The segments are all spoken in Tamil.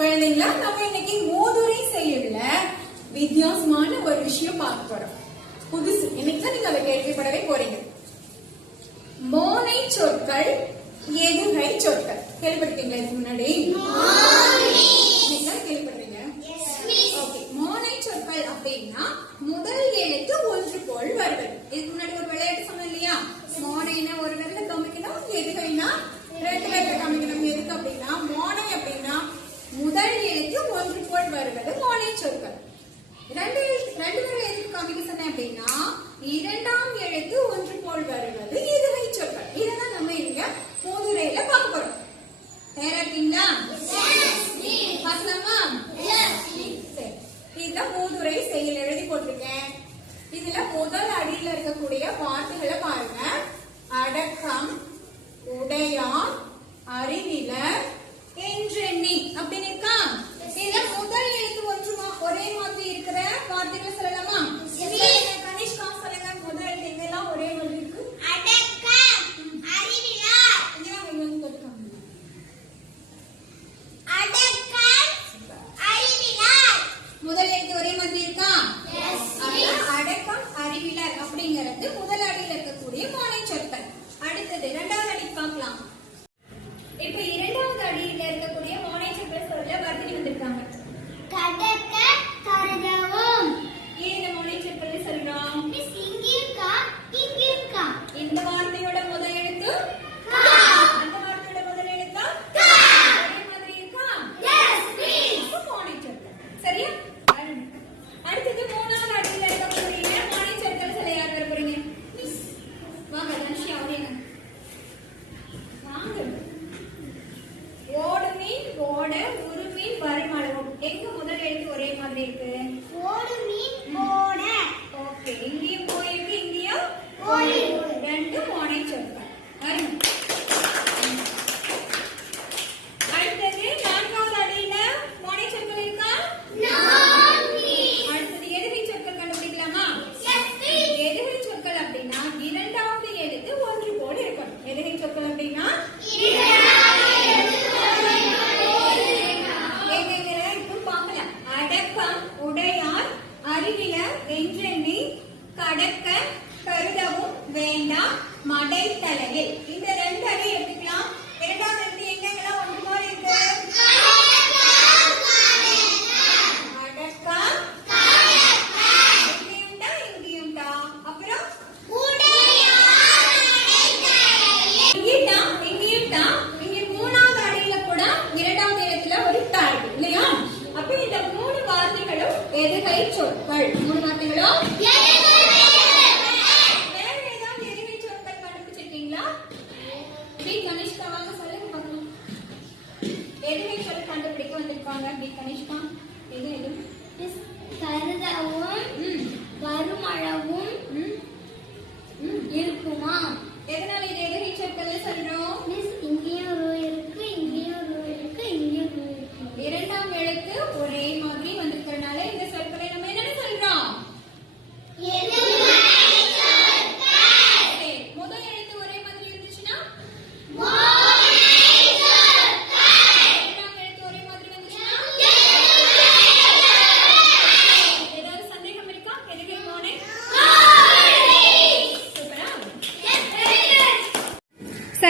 குழந்தைங்களா? நம்ம இன்னைக்கு ஓதுரை செய்யல வித்தியாசமான ஒரு விஷயம் பார்க்க போறோம். புதுசு. இன்னைக்கு தான் நீங்க அதை கேள்விப்படவே போறீங்க. மோனை சொற்கள் எதுகை சொற்கள். கேள்விப்பட்டீங்களா இதுக்கு முன்னாடி? கேள்விப்படுறீங்க? ஓகே மோனை சொற்கள் அப்படின்னா முதல் எழுத்து ஒன்று போல் வருவது. இதுக்கு முன்னாடி ஒரு விளையாட்டு சொன்னேன் இல்லையா? மோனைனா ஒரு விரல காமிக்கணும் எதுகைனா ரெண்டு விரல காமிக்கணும் எதுக்கு அப்படின்னா மோனை அப்படின்னா முதல் எழுத்து ஒன்று போல் வருவது மோனை சொற்கள் ரெண்டு ரெண்டு விரல் எதுக்கு காமிக்க சொன்னேன் அப்படின்னா இரண்டாம் எழுத்து ஒன்று போல் வருவது இதுவை சொற்கள். இதான் நம்ம இங்க பொதுரையில பார்க்க போறோம். தயாரா இருக்கீங்களா பார்க்கலாமா இதுதான் மூதுரை செயல் எழுதி போட்டிருக்கேன். இதுல முதல் அடியில இருக்கக்கூடிய வார்த்தைகளை பாருங்க அடக்கம் உடையான் அறிவிலர் என்றெண்ணி அப்படின்னு இருக்கா இதுல முதல் எழுத்து ஒன்றுமா ஒரே மாதிரி இருக்கிற வார்த்தைகளை சொல்லலாமா சொல்லுங்க, கனிஷ்கா சொல்லுங்க முதல் எழுத்து எங்கெல்லாம் ஒரே மாதிரி இருக்கு இங்க வாங்க, இங்க வந்து தொட்டுக்காங்க. ஒரே மாதிரி இருக்கா அடக்கம் அறிவிலர் அப்படிங்கிறது முதல் அடியில் இருக்கக்கூடிய పరిమాణం அப்படின்னா மடை தலையில் இந்த ரெண்டு அடி எடுத்துக்கலாம். இரண்டாவது எழுத்து எங்கெங்கெல்லாம் ஒன்று போல இருக்கு? அடக்கம். அப்ப இந்த மூணு வார்த்தைகளும் எதுகை சொற்கள். மூணு வார்த்தைகளும் Pra gente.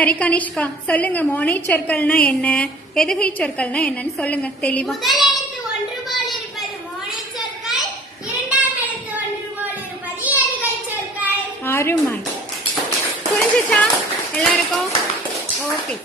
சரி கனிஷ்கா சொல்லுங்க மோனை சொற்கள்னா என்ன? எதுகை சொற்கள்னா என்னன்னு சொல்லுங்க தெளிவா. அருமை. புரிஞ்சுச்சா? எல்லாருக்கும்? ஓகே.